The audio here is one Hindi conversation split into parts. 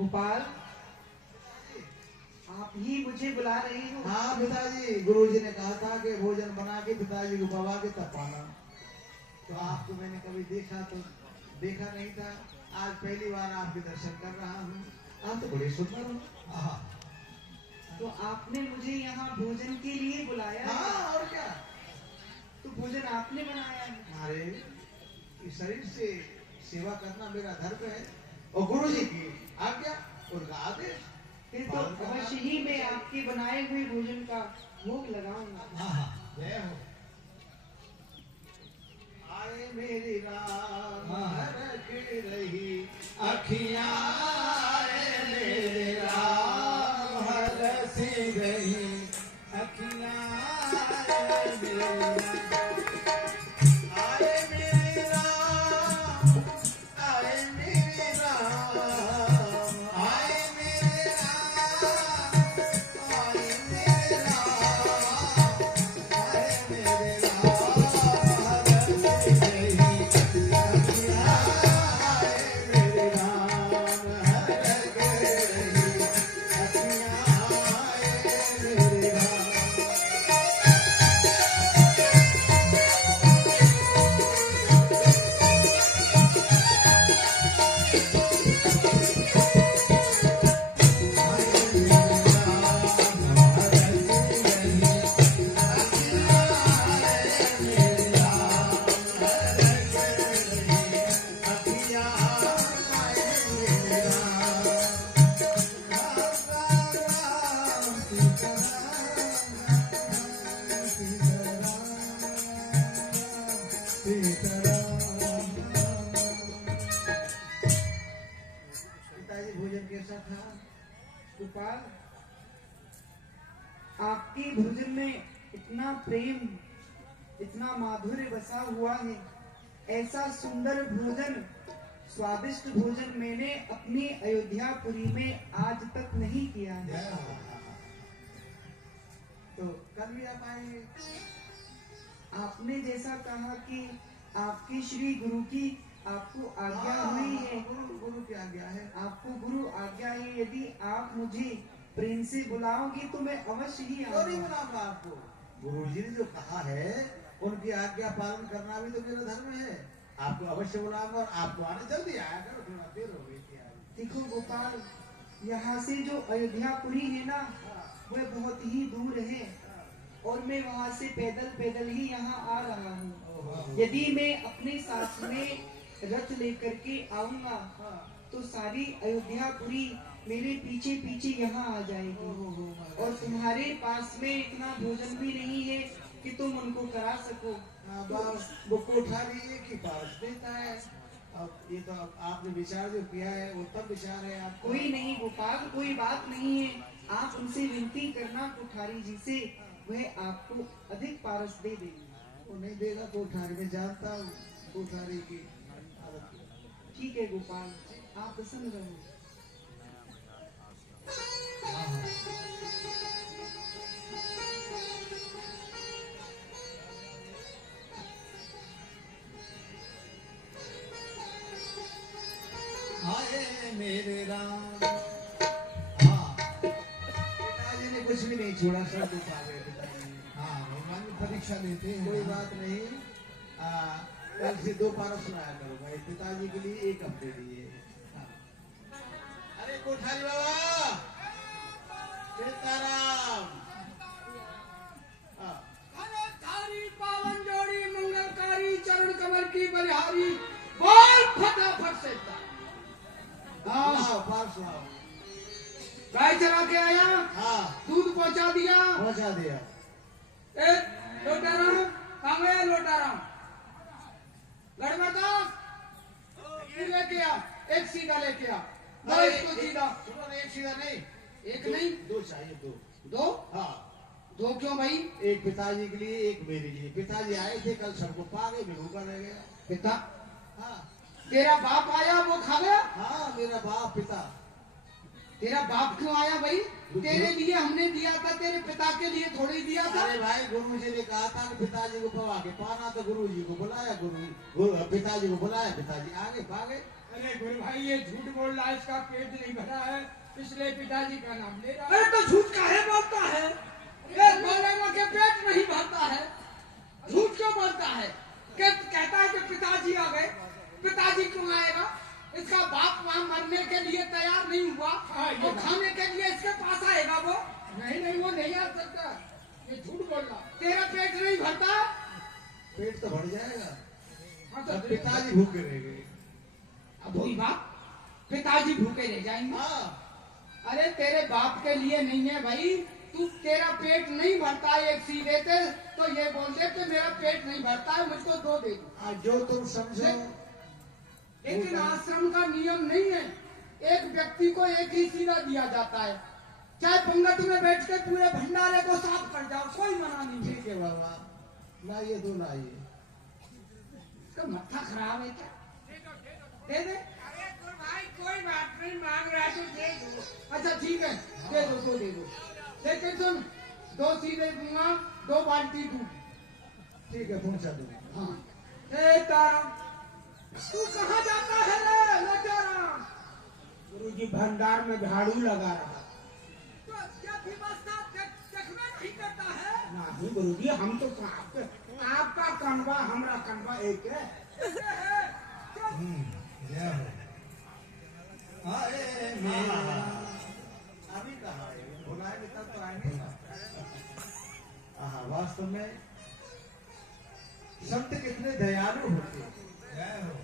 गोपाल, आप ही मुझे बुला रहे हो? हाँ पिताजी, गुरुजी ने कहा था कि भोजन बना के पिताजी को पवा के तब पाना। तो आपको मैंने कभी देखा नहीं था। आज पहली बार आपके दर्शन कर रहा हूँ। आप तो बड़े सुंदर हो। तो आपने मुझे यहाँ भोजन के लिए बुलाया है? हाँ और क्या। तो भोजन आपने बनाया है? हमारे इस शरीर से सेवा करना मेरा धर्म है और गुरुजी की आज्ञा, उनका आदेश। फिर तो अवश्य ही मैं आपके बनाए हुए भोजन का भोग लगाऊंगा। जय हो। आए मेरी राम रख रही अखियां, आए मेरे राम हरसी रही अखियां, आए मेरे राम, आए मेरे राम, आए मेरे राम, आए मेरे राम, आए मेरे राम हरसी रही अखियां, आए मेरे राम हरसी रही अखियां, आए मेरे राम। पिताजी भोजन कैसा था? गोपाल, आपके भोजन में इतना प्रेम, इतना माधुर्य बसा हुआ है। ऐसा सुंदर भोजन, स्वादिष्ट भोजन मैंने अपनी अयोध्यापुरी में आज तक नहीं किया है। तो कल भी आप आएंगे? आपने जैसा कहा कि आपके श्री गुरु की आपको आज्ञा हुई है, गुरु की आज्ञा है। आपको गुरु आज्ञा है, यदि आप मुझे प्रेम से बुलाओगे तो मैं अवश्य ही क्यों नहीं आऊंगा। बुलाऊंगा आपको? गुरुजी ने जो कहा है उनकी आज्ञा पालन करना भी तो मेरा धर्म है। आपको अवश्य बुलाऊंगा और आपको आने जल्दी आया करो, थोड़ा देर हो गई थी आज। देखो गोपाल, यहाँ से जो अयोध्यापुरी है ना, वह बहुत ही दूर है और मैं वहाँ से पैदल ही यहाँ आ रहा हूँ। यदि मैं अपने साथ में रथ लेकर के आऊंगा तो सारी अयोध्यापुरी मेरे पीछे पीछे यहाँ आ जाएगी और तुम्हारे पास में इतना भोजन भी नहीं है कि तुम उनको करा सको। वो कोठारी एक ही पास देता है। अब ये तो आपने विचार जो किया है उत्तम विचार है। आप कोई नहीं गोपाल, कोई बात नहीं है। आप उनसे विनती करना कोठारी जी से, वह आपको अधिक पारस दे देंगे। वो नहीं देगा कोठारी, मैं जानता हूँ कोठारी की हालत। ठीक है गोपाल, आप प्रसन्न रहो। आए मेरे राम। हाँ, पिताजी ने कुछ भी नहीं छोड़ा, सब कुछ आ गए पिताजी। हाँ, भगवान की परीक्षा लेते हैं। कोई बात नहीं। कल से 2 पारस सुनाया करूंगा, एक पिताजी के लिए, एक अपने लिए। हाँ। अरे कोठारी बाबा, सीताराम। हाँ। अरे थारी पावन जोड़ी मंगलकारी, चरण कमल की बलिहारी, बोल फटाफट से। हाँ, पारस लाओ। गाय चरा के आया, हाँ, दूध पहुंचा दिया। पहुंचा दिया। एक लोटाराम, कहाँ गया लोटाराम? लड़का ये लेके आ, एक सीधा लेके आ। दो इसको सीधा। सुनो, एक सीधा नहीं, एक नहीं, 2 चाहिए, 2। दो। हाँ, दो क्यों भाई? एक पिताजी के लिए, एक मेरे लिए। पिताजी आए थे कल, सबको पा गए, मैं भूखा रह गया। पिता, हाँ तेरा बाप आया वो खा गया? हाँ, मेरा बाप पिता। तेरा बाप क्यों आया भाई? तेरे लिए हमने दिया था, तेरे पिता के लिए थोड़ी दिया था। अरे भाई, गुरुजी ने कहा था कि पिताजी को पवा के पाना, तो गुरुजी को बुलाया, पिताजी को बुलाया, पिताजी आगे पा गए। अरे गुरु भाई ये झूठ बोल रहा है, इसका पेट नहीं भरा है इसलिए पिताजी का नाम ले रहा है। अरे तो झूठ काहे बोलता है? ये बोलेगा कि पेट नहीं भरता है, झूठ क्यों बोलता है? कहता है कि पिताजी आ गए, पिताजी क्यों आएगा? इसका बाप वहाँ मरने के लिए तैयार नहीं हुआ और खाने के लिए इसके पास आएगा वो? नहीं वो नहीं आ सकता, ये झूठ बोल रहा। तेरा पेट नहीं भरता? पेट तो भर जाएगा। हाँ तो अब पिताजी भूखे रह गए। अब वही बात, पिताजी भूखे रह जाएंगे। हाँ अरे तेरे बाप के लिए नहीं है भाई, तू तेरा पेट नहीं भरता एक सीधे से तो ये बोल दे कि मेरा पेट नहीं भरता है, मुझको दो दे दो। जो तुम समझो। लेकिन आश्रम का नियम नहीं है, एक व्यक्ति को एक ही सीधा दिया जाता है, चाहे पंगत में बैठ के पूरे भंडारे को साफ कर जाओ, कोई मना नहीं। ठीक है बाबा, लाइए दो लाइए। इसका मत्था खराब है क्या? दे दे। अरे गुरु भाई कोई बात नहीं, मांग रहा तो दे दो। अच्छा ठीक है, दे दो तो दे दो, लेकिन सुन, दो सीधे दूंगा, 2 बाल्टी दूध। ठीक है पहुंचा दो। हाँ। ए तारा, तू कहाँ जाता है रे लटारा? गुरुजी भंडार में झाड़ू लगा रहा। तो क्या व्यवस्था देखना नहीं करता है? नहीं गुरुजी, हम तो आपका कनवा हमारा कनवा एक है। जय हो। हाय मेरा अभी कहाँ है? बुलाएंगे तब तो आएंगे ना। हाँ वास्तव में संत कितने दयालु होते हैं। जय हो।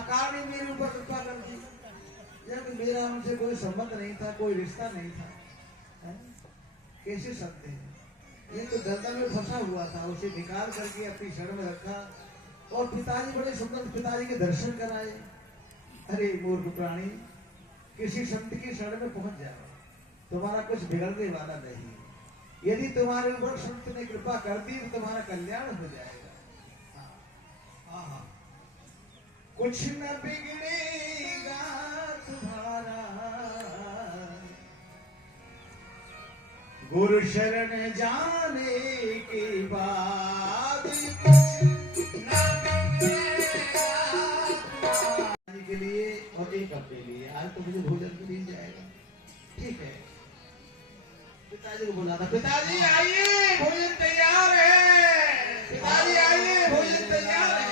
अकाल मेरे ऊपर कृपा कर दी, जब मेरा उनसे कोई संबंध नहीं था, कोई रिश्ता नहीं था, है? कैसे संत हैं? ये तो दलदल में फंसा हुआ था, उसे निकाल करके अपनी शरण में रखा और पिताजी बड़े सुंदर पिताजी के दर्शन कराए। अरे मूर्ख प्राणी, किसी संत की शरण में पहुंच जाओ, तुम्हारा कुछ बिगड़ने वाला नहीं। यदि तुम्हारे ऊपर संत ने कृपा कर दी तो तुम्हारा कल्याण हो जाएगा। हाँ। कुछ न बिगड़ेगा तुम्हारा, गुरु शरण जाने के बाद कुछ न बिगड़ेगा के लिए और एक अपने लिए। आज तो मुझे भोजन भी मिल जाएगा। ठीक है, पिताजी को बुलाता, पिताजी आइए भोजन तैयार है, पिताजी आइए भोजन तैयार है।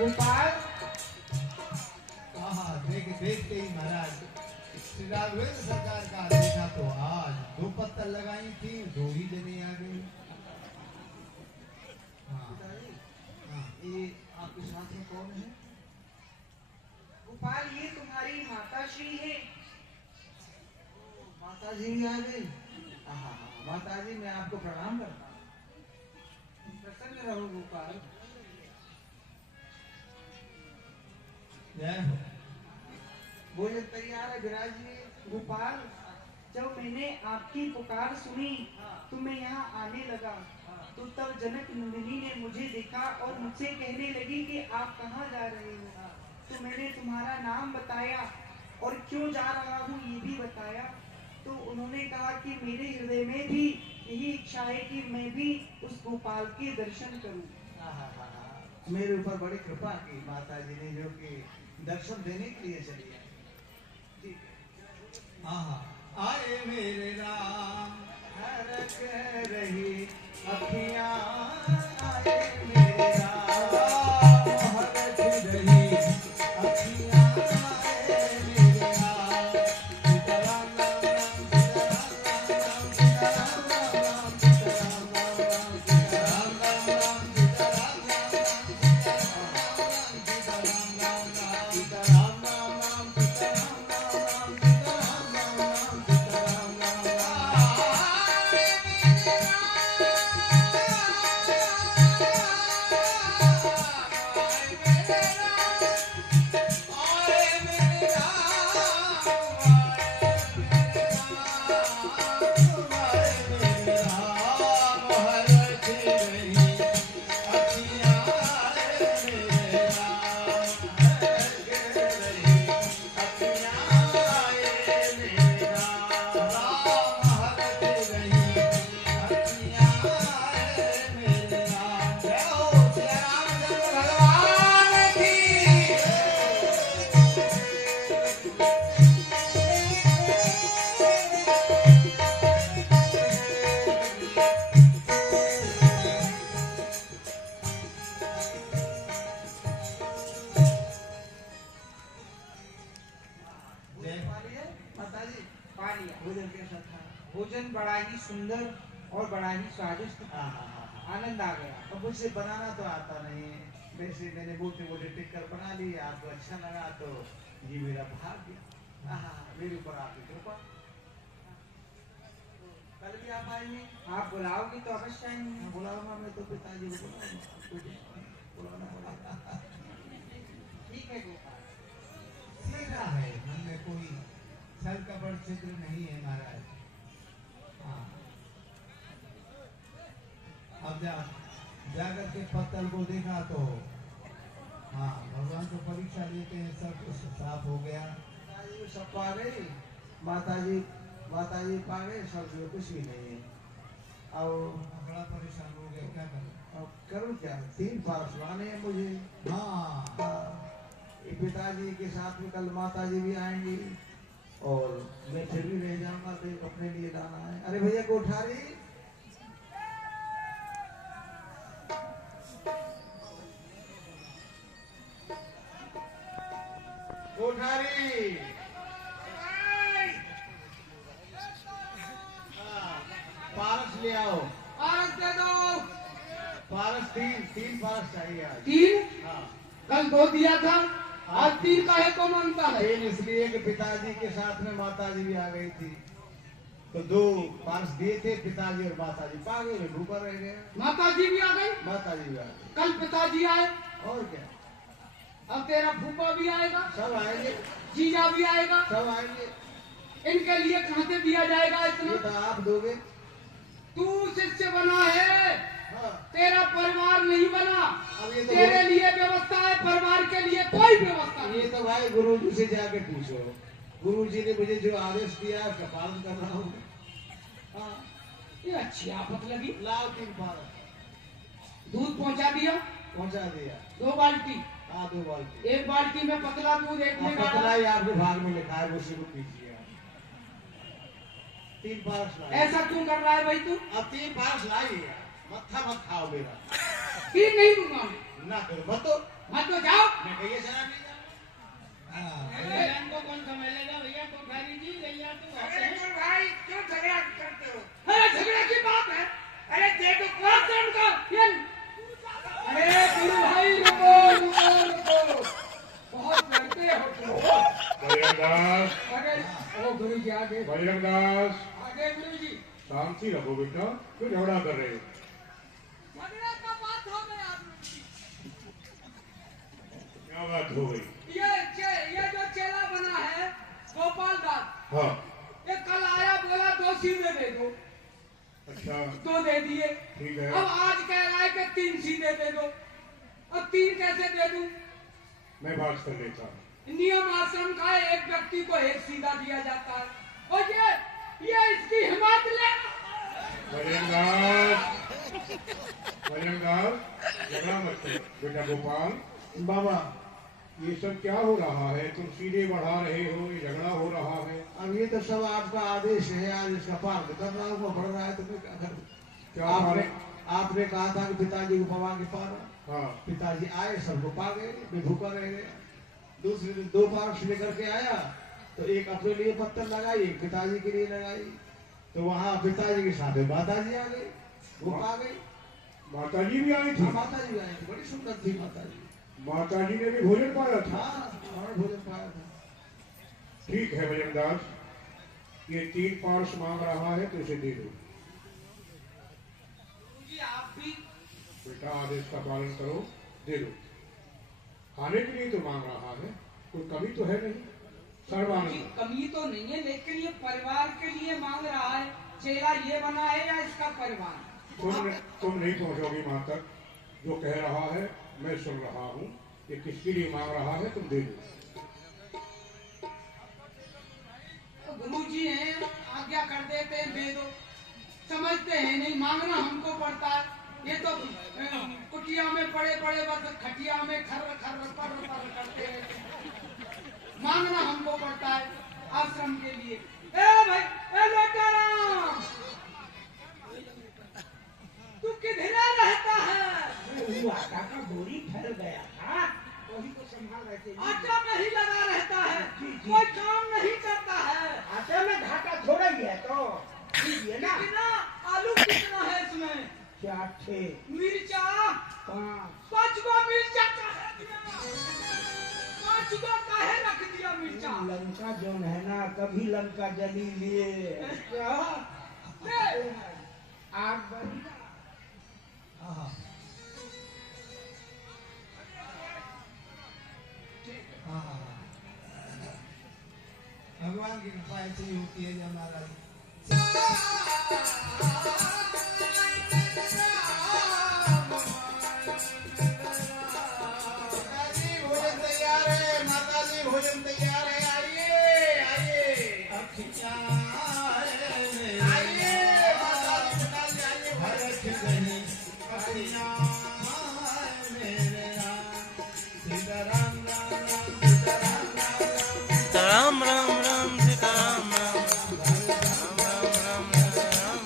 गोपाल देख के ही महाराज श्री राघवेंद्र सरकार का देखा तो आज 2 पत्थर लगाई थी, 2 ही जने आ गए। ये आपके साथ में कौन है? गोपाल ये तुम्हारी माता श्री है। माता जी भी आ गई। माता जी मैं आपको प्रणाम करता हूँ। प्रसन्न रहो गोपाल। जय हो। भोजन तैयार है, विराजिए। गोपाल, जब मैंने आपकी पुकार सुनी तो मैं यहाँ आने लगा तो तब जनक नंदिनी ने मुझे देखा और मुझसे कहने लगी कि आप कहाँ जा रहे हो। तो मैंने तुम्हारा नाम बताया और क्यों जा रहा हूँ ये भी बताया। तो तो उन्होंने कहा कि मेरे हृदय में भी यही इच्छा है कि मैं भी उस गोपाल के दर्शन करूं। मेरे ऊपर बड़ी कृपा की माता जी ने, जो कि दर्शन देने के लिए चली आई। ठीक है। आए मेरे राम हरक रही अखियां, आए मेरे राम हरक रही अखियां, आए मेरे राम सीताराम राम राम सीताराम राम सीताराम राम सीताराम राम राम सीताराम राम राम सीताराम राम राम सीताराम राम राम सीताराम राम माताजी पा लिया। भोजन कैसा था? भोजन बड़ा ही सुंदर और बड़ा ही स्वादिष्ट था। आनंद आ गया। अब मुझसे बनाना तो आता नहीं, वैसे मैंने मोटे मोटे टिक्कर बना लिए, आपको अच्छा लगा तो ये मेरा भाग्य। मेरे ऊपर आपकी कृपा। कल भी आप आएंगे? आप बुलाओगे तो अवश्य आएंगे। बुलाऊंगा मैं तो, पिताजी को बुलाना पड़ेगा। ठीक है गोपाल। सीधा है, मन में कोई छल कपट छिद्र नहीं है महाराज। हाँ, अब जाकर के पत्तल को देखा तो हाँ, भगवान को परीक्षा लेते हैं, सब कुछ साफ हो गया। पिताजी सब पा गए, माताजी पा गए, सब जो कुछ भी नहीं है। और बड़ा परेशान हो गया, क्या करूं? अब करूं क्या? 3 पास लाने हैं मुझे। हाँ, ये पिताजी के साथ में कल माताजी भी आएंगी और मैं फिर भी रह जाऊंगा, तो अपने लिए लाना है। अरे भैया कोठारी, कोठारी, पारस ले आओ। पारस दे दो। पारस 3 पारस चाहिए आज। 3 हाँ, कल 2 दिया था, आज 3 का है, कौन मानता है? 3 इसलिए कि पिताजी के साथ में माताजी भी आ गई थी, तो 2 पारस दिए थे, पिताजी और माताजी पा गए, मैं भूखा रह गया। माता जी भी आ गई, माताजी भी आ गई, कल पिताजी आए, और क्या, अब तेरा फूफा भी आएगा, सब आएंगे, जीजा भी आएगा। सब आएंगे। इनके लिए कहाँ से दिया जाएगा ये इतना? तो आप दोगे। तू शिष्य बना है, हाँ, तेरा परिवार नहीं बना। अब ये तो तेरे लिए व्यवस्था है, परिवार के लिए कोई व्यवस्था ये नहीं। तो भाई गुरुजी से जाके पूछो। गुरुजी ने मुझे जो आदेश दिया उसका पालन कर रहा हूँ। हाँ, ये अच्छी आफत लगी। लाओ 3 पारस। दूध पहुंचा दिया, पहुंचा दिया। 2 बाल्टी, हाँ, 2 बाल्टी। 1 बाल्टी में पतला दूध, 1 में पतला गाढ़ा। ही आपके भाग में लिखा है, उसी को पीजिए। 3 पारस लाइए। ऐसा क्यों कर रहा है भाई तू? अब 3 पारस लाइए, मत्था मत खाओ मेरा। ठीक नहीं दूंगा मैं। ना करो मत तो, मत तो जाओ। मैं कहिए चला नहीं को कौन संभालेगा भैया? कोठारी जी भैया तू अरे तुम भाई क्यों झगड़ा करते हो? अरे झगड़े की बात है। अरे देखो कौन से उनका ये? अरे गुरु भाई रुको रुको रुको, बहुत लड़ते हो तुम। बजरंगदास, अरे ओ गुरु जी आगे बजरंगदास, आगे गुरु जी। शांति रखो बेटा, क्यों झगड़ा कर रहे हो? झगड़े का बात हो गया। क्या बात हो गई? ये जो चेला बना है गोपाल दास, हाँ, ये कल आया, बोला 2 सीधे दे दो, अच्छा, 2 दे दिए। ठीक है। अब आज कह रहा है कि 3 सीधे दे दो। अब 3 कैसे दे दूं? मैं बात कर लेता हूँ। नियम आश्रम का है, एक व्यक्ति को 1 सीधा दिया जाता है। और ये ये इसकी हिम्मत ले। बजरंगदास, बजरंगदास, झगड़ा मत करो बेटा गोपाल। बाबा ये सब क्या हो रहा है? तुम सीधे बढ़ा रहे हो, ये झगड़ा हो रहा है। अब ये तो सब आपका आदेश है, आज इसका पालन कर रहा हूँ, वो बढ़ रहा है तो मैं क्या करूँ? क्या आपने कहा था कि पिताजी को पवा के पारा, हाँ, पिताजी आए, सबको पा गए, मैं भूखा रह गया। दूसरे दिन 2 पारस लेकर के आया तो एक अपने लिए पत्थर लगाई, एक पिताजी के लिए लगाई, तो वहाँ पिताजी के साथ में माताजी आ गई, वो पा गई। माताजी भी आई थी। माताजी आई थी, बड़ी सुंदर थी माताजी। माताजी ने भी भोजन पाया था। हाँ, और भोजन पाया था। ठीक है बजरंगदास, ये 3 पार्स मांग रहा है तो इसे दे दो। जी आप भी बेटा आदेश का पालन करो, दे दो। खाने के लिए तो मांग रहा है, कोई कमी तो है नहीं। जी, सर्वानंद, कमी तो नहीं है, लेकिन ये परिवार के लिए मांग रहा है। चेहरा ये बना है या इसका परिवार? तुम नहीं पहुंचोगी वहां तक। जो कह रहा है मैं सुन रहा हूँ। ये किसके लिए मांग रहा है तुम दे दो। तो गुरु जी हैं, आज्ञा कर देते हैं, दे दो। समझते हैं नहीं, मांगना हमको पड़ता है। ये तो कुटिया में पड़े पड़े बस खटिया में खर्र खर्र पर्र पर्र करते रहते हैं। मांगना हमको पड़ता है आश्रम के लिए। ए भाई, ए लोटाराम, तू किधर रहता है? वो आटा का बोरी फैल गया था, वही को संभाल रहे थे। आटा नहीं लगा रहता है, जी, जी। कोई काम नहीं करता है। आटे में घाटा थोड़ा ही है तो दीजिए ना। कितना आलू कितना है इसमें? 4 6 मिर्चा 5 5 गो मिर्चा काहे दिया? 5 गो काहे रख दिया मिर्चा? लंका जोन है ना, कभी लंका जली लिए क्या ले, आग बनी। हाँ, हाँ, हाँ। भगवान की कृपा ऐसी ही होती है जब महाराज भोजन तैयार है, माताजी भोजन तैयार है, आइए आइए आइए माताजी पिताजी आइए। भरत गनी अपना मेरे राम, सीताराम राम राम सीताराम राम राम। राम राम राम सीता राम राम राम राम राम राम।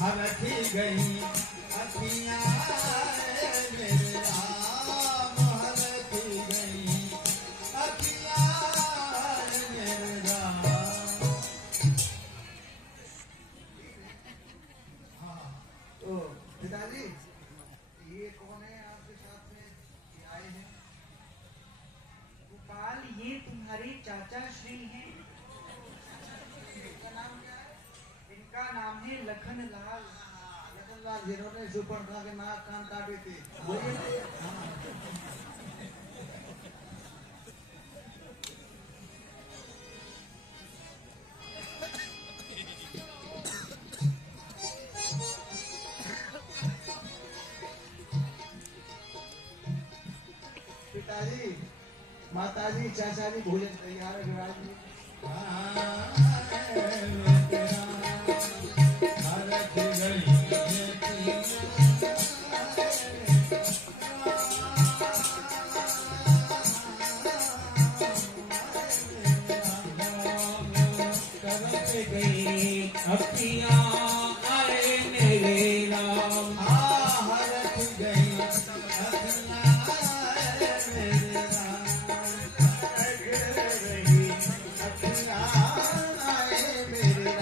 हरखी गई अखियाँ मेरे राम, हरखी गई अखियाँ मेरे राम। हाँ, तो पिताजी ये कौन है आपके साथ में ये आए हैं? गोपाल, ये तुम्हारे चाचा श्री हैं। इनका नाम क्या है? इनका नाम है लखनलाल। लखनलाल, जिन्होंने सुपर्णखा के नाक कान काटे थे, वही है? हाँ। पिताजी, माताजी, चाचाजी भोजन तैयार है विराज जी। मेरे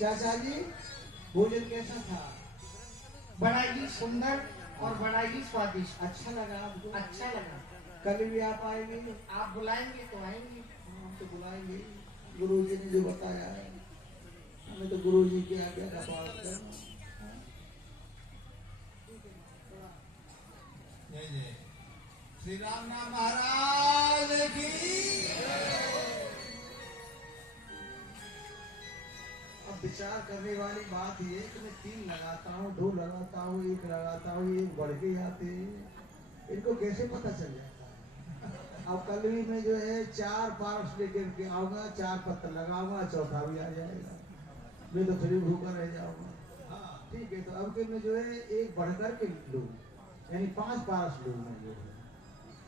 चाचा जी भोजन कैसा था? बड़ा ही सुंदर और बड़ा ही स्वादिष्ट। अच्छा लगा आपको? अच्छा लगा। कल भी आप आएंगे? आप बुलाएंगे तो आएंगे। हम तो बुलाएंगे। गुरुजी ने जो बताया है हमें तो गुरुजी की आज्ञा का पालन करना। जय जय श्री राम नाम महाराज की। अब विचार करने वाली बात ये कि मैं 3 लगाता हूँ, 2 लगाता हूँ, 1 लगाता हूँ, 1 बढ़ के आते हैं। इनको कैसे पता चल जाता है? अब कल भी मैं जो है 4 पारस लेकर के आऊंगा, 4 पत्थर लगाऊंगा, चौथा भी आ जाएगा। मैं तो फिर भूखा रह जाऊंगा। हाँ ठीक है, तो अब के मैं जो है 1 बढ़कर के लूँ, यानी 5 पारस लूँ मैं जो है।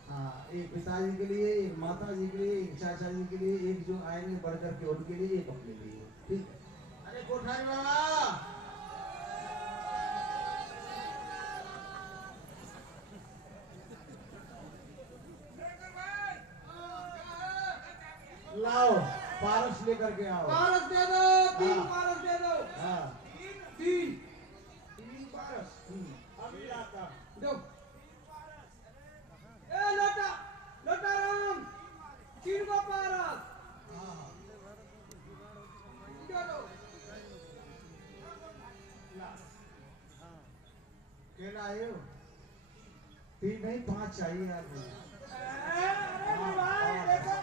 हाँ, एक पिताजी के लिए, एक माता जी के लिए, एक चाचा जी के लिए, एक जो आएंगे बढ़कर के उनके लिए, एक अपने लिए। ठीक है? अरे कोठारी बाबा लाओ पारस लेकर के आओ। पारस दे दो, 3 हाँ। पारस दे दो। हाँ 3 3 पारस अभी लाता। दो। ए लोटा, लोटा राम, 3 को पारस दे दो। केला आए हो? 3 नहीं 5 चाहिए यार मुझे। अरे भाई देखो,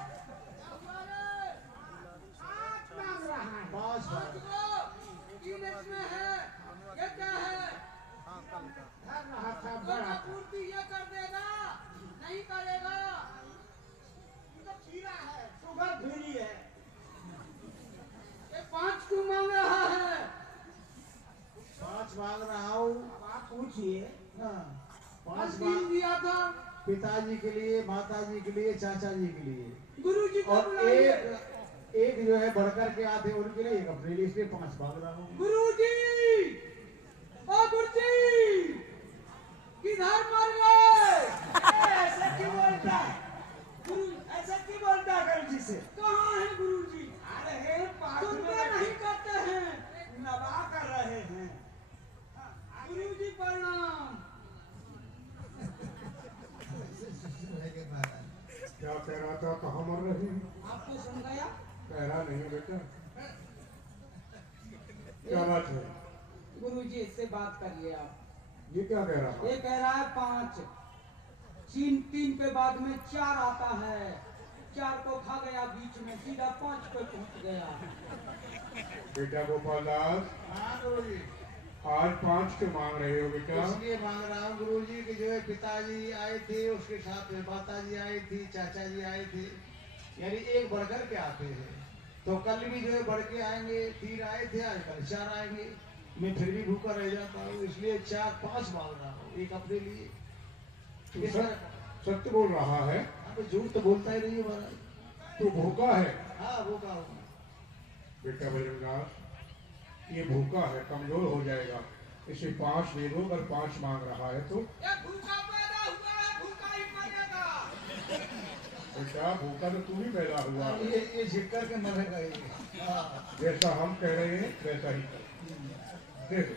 मांग रहा है। 5 तीन इसमें है, ये क्या है? धर रहा था तो बड़ा पूर्ति ये कर देगा, नहीं करेगा। ये तो खीरा है, शुगर फ्री है। ये 5 क्यों मांग रहा है? 5 मांग रहा हूँ। अब आप पूछिए। हाँ, और 5 3 दिया था पिताजी के लिए, माता जी के लिए, चाचा जी के लिए, गुरु जी को और बुलाइए। एक जो है बढ़कर के आते उनके लिए, एक अपने लिए, इसलिए 5 मांग रहा हूँ। गुरु जी, ओ गुरु जी, किधर मर गए? ऐसे क्यों बोलता है? गुरु ऐसे क्यों बोलता है गुरु जी से? कहाँ है गुरु जी? अरे पाठ में सुनते नहीं करते हैं। नवा कर रहे हैं। गुरु जी प्रणाम। क्या कह रहा था? कहाँ मर रही है? आपको सुन गया? कह रहा नहीं बेटा। क्या बात है? गुरु जी इससे बात करिए आप। ये क्या कह रहा ये है? कह रहा है 5, 3 पे बाद में 4 आता है। 4 को खा गया बीच में, सीधा 5 पे पहुंच गया। बेटा गोपाल दास, हाँ गुरुजी, आज 5 क्यों मांग रहे हो बेटा? इसलिए मांग रहा हूँ गुरुजी कि जो है पिताजी आए थे, उसके साथ में माता जी आई थी, चाचा जी आए थे, यानी एक बढ़कर के आते हैं। तो कल भी जो है बढ़ के आएंगे। 3 आए थे, आज कल 4 आएंगे। मैं फिर भी भूखा रह जाता हूँ, इसलिए 4 5 मांग रहा हूँ, एक अपने लिए। तू सत्य बोल रहा है? अब झूठ तो बोलता ही नहीं है महाराज। तू भूखा है? हाँ भूखा हूँ। बेटा बजरंगदास, ये भूखा है, कमजोर हो जाएगा। इसे 5 दे दो। अगर 5 मांग रहा है तो ये भूखा पैदा हुआ है, भूखा ही मरेगा। बेटा भूखा तो तू ही पैदा हुआ है। ये झिक्कर के मरेगा ये। हाँ जैसा हम कह रहे हैं वैसा ही कर। दे दो।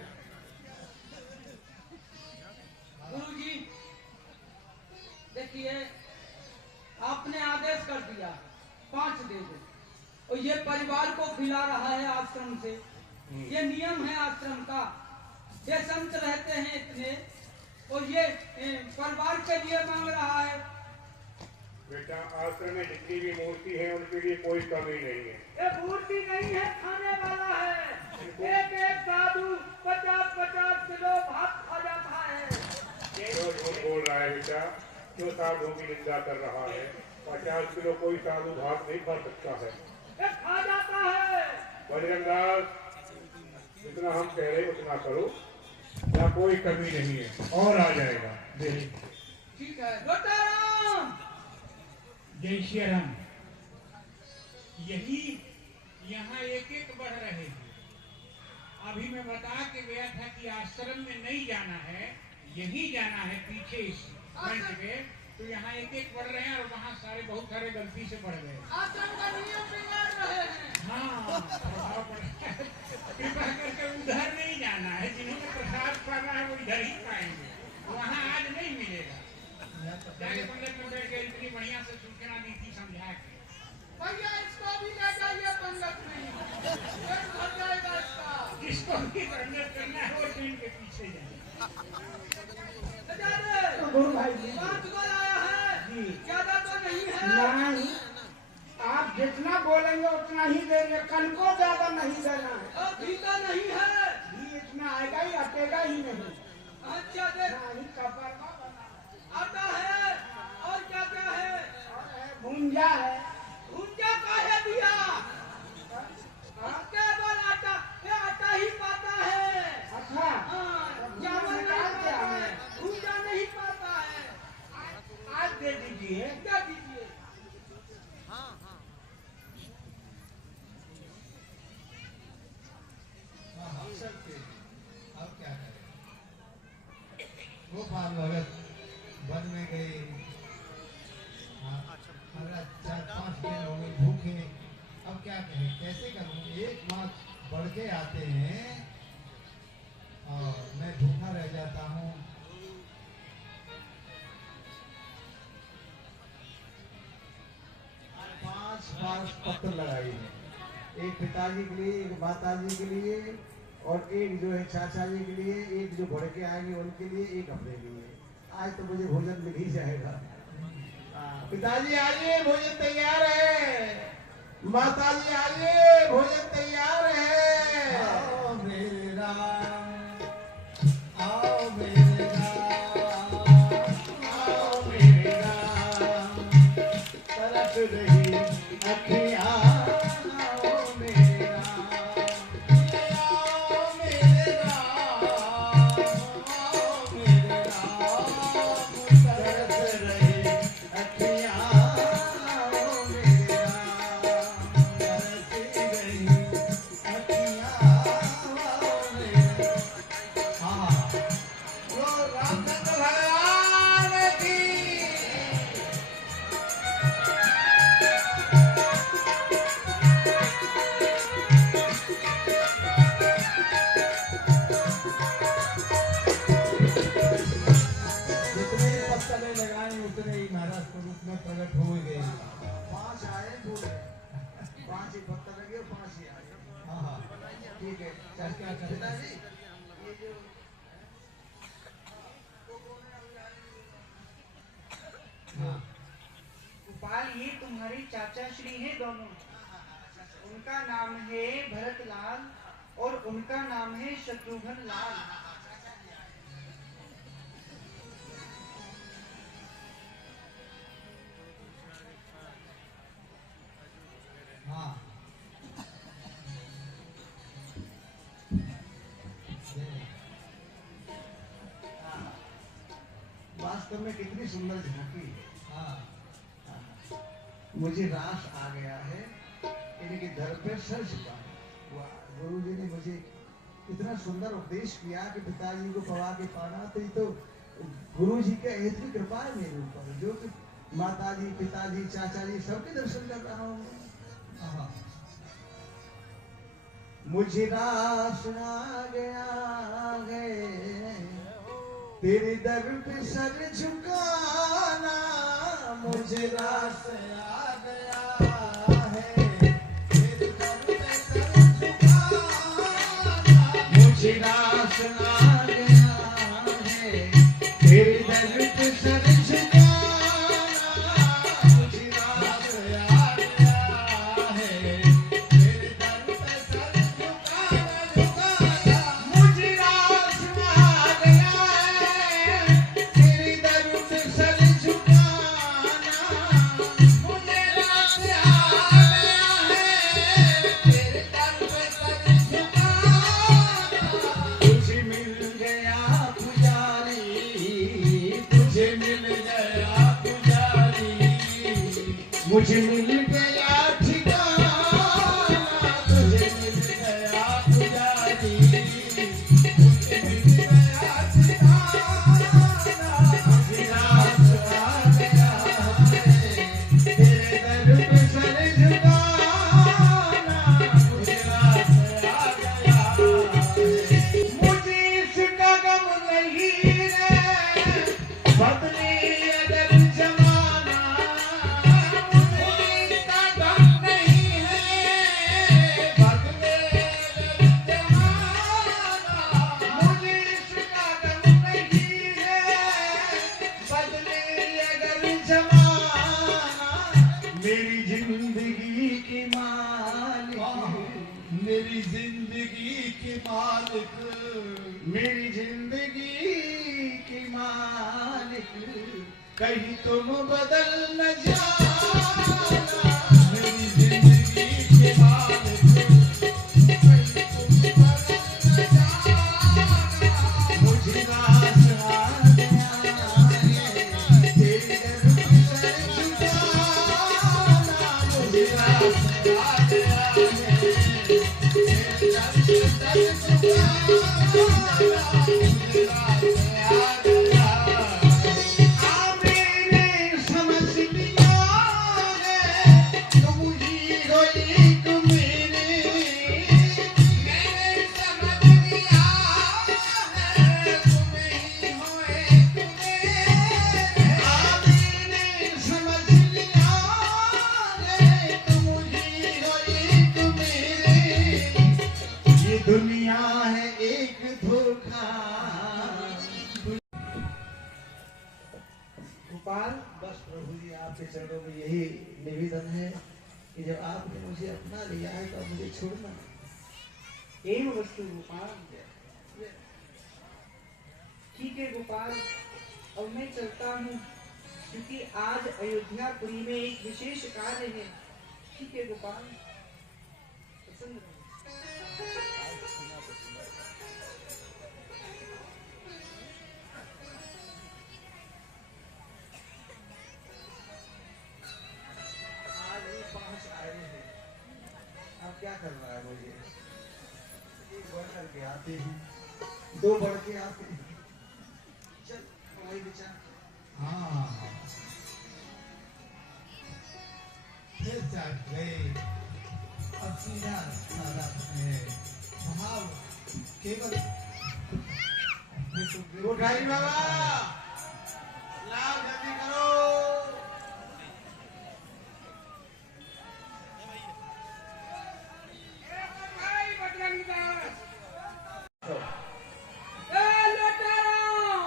गुरु जी देखिए, आपने आदेश कर दिया 5 दे दो, और ये परिवार को खिला रहा है आश्रम से। ये नियम है आश्रम का। ये संत रहते हैं इतने, और ये परिवार के लिए मांग रहा है। बेटा आश्रम में जितनी भी मूर्ति है उनके लिए कोई कमी नहीं है। ये मूर्ति नहीं है, खाने वाला है। एक एक साधु 50-50 किलो भात खा जाता है। जो झूठ बोल रहा है बेटा, क्यों साधुओं की निंदा कर रहा है? 50 किलो कोई साधु भात नहीं खा सकता है। ये खा जाता है। बजरंगदास, जितना हम कह रहे हैं उतना करो, या कोई कमी नहीं है, और आ जाएगा। देख ठीक है लोटाराम। जय श्री राम। यही यहाँ एक एक बढ़ रहे हैं। अभी मैं बता के गया था कि आश्रम में नहीं जाना है, यही जाना है पीछे इस मंच पे। तो यहाँ एक एक बढ़ रहे हैं, और वहाँ बहुत सारे गलती से बढ़ गए। आश्रम का नियम बिगाड़ रहे हैं। हाँ प्रभाव पड़ रहा है। जाके पंगत में बैठ गए, इतनी बढ़िया से सूचना दी थी, समझा के। भैया इसको भी ले जाइए पंगत में, पेट भर जाएगा इसका। जिसको भी पंगत करना है वो ट्रेन के पीछे जाए। गुरु भाई जी, 5 बार आया है, जी। ज्यादा तो नहीं है। नहीं, आप जितना बोलेंगे उतना ही देंगे, कल को ज्यादा नहीं देना है। और भीतर नहीं है। घी इतना आएगा ही, अटेगा ही नहीं। अच्छा दे, नहीं, कपरमा बना आटा है और क्या क्या है? है, भुंजा है। भुंजा काहे दिया? केवल आटा, ये आटा ही पाता है। अच्छा, हाँ, चावल चावल नहीं निकाल दिया पाता है। है, भुंजा नहीं पाता है। आज दे दीजिए। क्या दीजिए? हम सबके अब क्या करें। गोपाल भगत वन में गए, अगला 4-5 दिन हो गए भूखे। अब क्या करें, कैसे करूं? एक मास बढ़ के आते हैं और मैं भूखा रह जाता हूँ। 5 पत्र लगाई है, एक पिताजी के लिए, एक माताजी के लिए, और एक जो है चाचा जी के लिए, एक जो बढ़ के आएंगे उनके लिए, एक अपने लिए। आज तो मुझे भोजन मिल ही जाएगा। पिताजी आइए, भोजन तैयार है। माताजी आइए, भोजन तैयार है। आओ मेरे राम, आओ मेरे राम, आओ मेरे राम, तरस रही अखियाँ, आओ मेरे राम, आओ मेरे राम, आओ मेरे राम, तरस रही अखियाँ, आओ मेरे राम, तरस रही अखियाँ, आओ मेरे राम। हाँ, वो रामचंद्र भगवान की। जितने पत्तले लगाए उतने ही महाराज स्वरूप में प्रकट हो गए। 5 आए बोले, 5 ही पत्तल लगे और 5 ही आए। हाँ, ठीक है। चल क्या करें पिताजी, ये जो हाँ, गोपाल, ये तुम्हारे चाचा श्री हैं दोनों। उनका नाम है भरतलाल और उनका नाम है शत्रुघ्न लाल। हाँ, वास्तव में कितनी सुंदर झांकी है। हाँ, मुझे रास आ गया है, इनके दर पे सर झुका है। गुरु जी ने मुझे इतना सुंदर उपदेश किया कि पिताजी को पवा के पाना, तो ये तो गुरु जी के इतनी कृपा है मेरे ऊपर, जो कि माताजी, पिताजी, चाचा जी सबके दर्शन कर रहा हूँ। हाँ, मुझे रास आ गया है, तेरे दर पे सर झुकाना, मुझे रास आ गया है, तेरे दर पे सर झुकाना, मुझे रास आ गया है, तेरे दर पे सर झुकाना, मुझे रास आ गया है, तेरे दर पे सर झुकाना, मुझे रास आ गया है, तेरे दर पे सर झुकाना, मुझे रास आ गया है, तेरे दर पे सर झुकाना। तुझे मिल गया पुजारी, तुझे मिल गया पुजारी, मुझे मिल गया ठिकाना, तुझे मिल गया पुजारी, मुझे मिल गया ठिकाना, मुझे रास आ गया है, तेरे दर पे सर झुकाना, मुझे रास आ गया है, मुझे इसका गम नहीं है, बदली मेरी जिंदगी के मालिक, मेरी जिंदगी के मालिक, कहीं तुम बदल न जाना। मेरी जिंदगी के मालिक, कहीं तुम बदल न जाना। मुझे रास आ गया है तेरे दर पे सर झुकाना। मुझे रास आ गया है तेरे दर पे सर झुकाना। मुझे रास आ गया है। आ मैंने समझ लिया है तुम ही हो एक मेरे। मैंने समझ लिया है तुम ही हो एक मेरे। आ मैंने समझ लिया है तुम ही हो एक मेरे। ये दुनिया है एक धोखा। गोपाल, बस प्रभु जी आपके चरणों में यही निवेदन है कि जब आपने मुझे अपना लिया है तो अब मुझे छोड़ना नहीं। एवं वस्तु गोपाल। ठीक है गोपाल, अब मैं चलता हूँ क्योंकि आज अयोध्यापुरी में एक विशेष कार्य है। ठीक है गोपाल, पसंद रहो। आज ये 5 आए हैं। अब क्या करना है मुझे? एक बढ़ करके आते हैं, 2 बढ़ के आते हैं। चल वही विचार। हाँ, फिर चढ़ गए। अब सीधा साधा है भाव केवल। उठाई बाबा, लाओ जल्दी करो। भाई बजरंग दास, ए लुटेरों!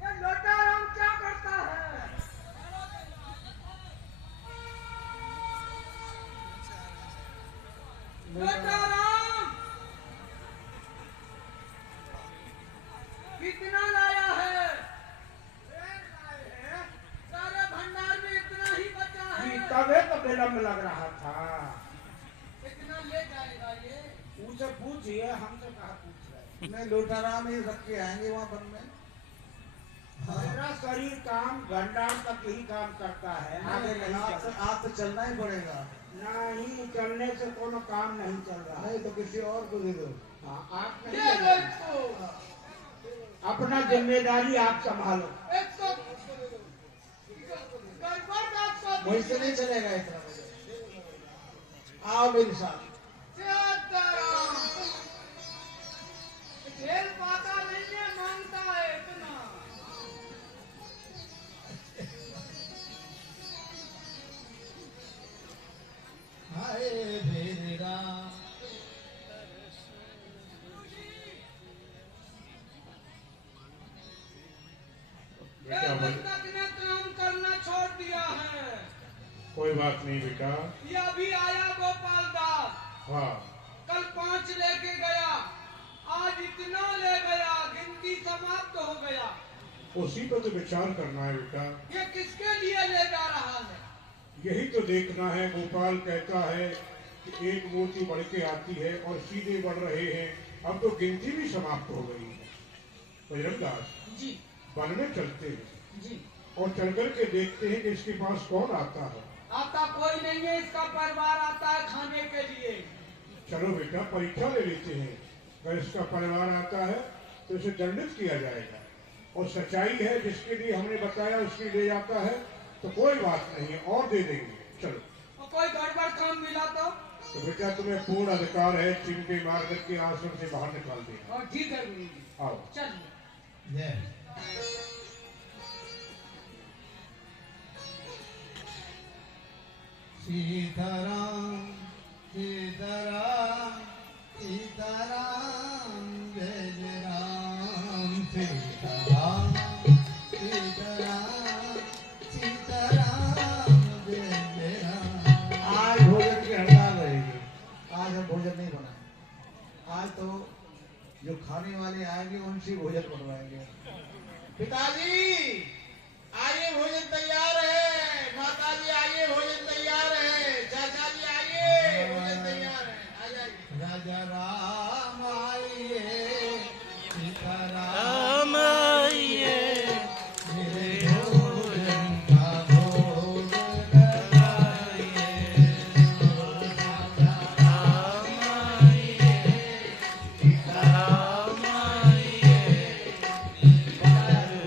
ये लुटेरों क्या करता है? लुटेरों! कितना लाया है? सारे भंडार में इतना ही बचा है। तबे तो विलम्ब लग रहा था। कितना ले जाएगा ये? उनसे पूछिए, हमसे कहा पूछ रहे। मैं लोटाराम ही रख के आएंगे वहाँ वन में। मेरा शरीर काम भंडार तक ही काम करता है, आगे नहीं चलता। आप तो चलना ही पड़ेगा। नहीं चलने से कोनो काम नहीं चल रहा है। नहीं तो किसी और को दे दो। हाँ, आप ये नहीं लो चलेंगे। इसको। अपना जिम्मेदारी आप संभालो। 100 गड़बड़ का 100 वैसे नहीं चलेगा इतना मुझे। आओ मेरे साथ। सीताराम। झेल पाता नहीं है, मांगता है इतना। हाय मेरे राम। बेटा ये बोल, बंदक ने काम करना छोड़ दिया है। कोई बात नहीं बेटा। ये अभी आया गोपाल दास, हाँ, कल 5 लेके गया, आज इतना ले गया, गिनती समाप्त हो गया। उसी पर तो विचार करना है बेटा। ये किसके लिए ले जा रहा है? यही तो देखना है। गोपाल कहता है कि एक मूर्ति बढ़ के आती है और सीधे बढ़ रहे हैं। अब तो गिनती भी समाप्त हो गई है। बजरंग दास, जी वन में चलते हैं जी। और चल कर के देखते हैं कि इसके पास कौन आता है। आता कोई नहीं है, इसका परिवार आता है खाने के लिए। चलो बेटा, परीक्षा ले लेते हैं। अगर इसका परिवार आता है तो इसे दंडित किया जाएगा, और सच्चाई है जिसके लिए हमने बताया उसके लिए जाता है तो कोई बात नहीं है, और दे देंगे। चलो। और कोई गड़बड़ काम मिला तो? तो बेटा तुम्हें पूर्ण अधिकार है चिमटे मार करके आश्रम से बाहर निकाल देना। और ठीक है गुरु जी, आओ। चलिए। जय। सीताराम सीताराम सीताराम जय जय राम। सीताराम सीताराम ही भोजन बनवाएंगे। पिताजी आइए, भोजन तैयार है। माताजी आइए, भोजन तैयार है। चाचा जी आइए, भोजन तैयार है। आ जाइए। राजा राम आइए, सीता राम आइए, मेरे भोजन का भोजन लगाइए। राम आइए, राम आइए,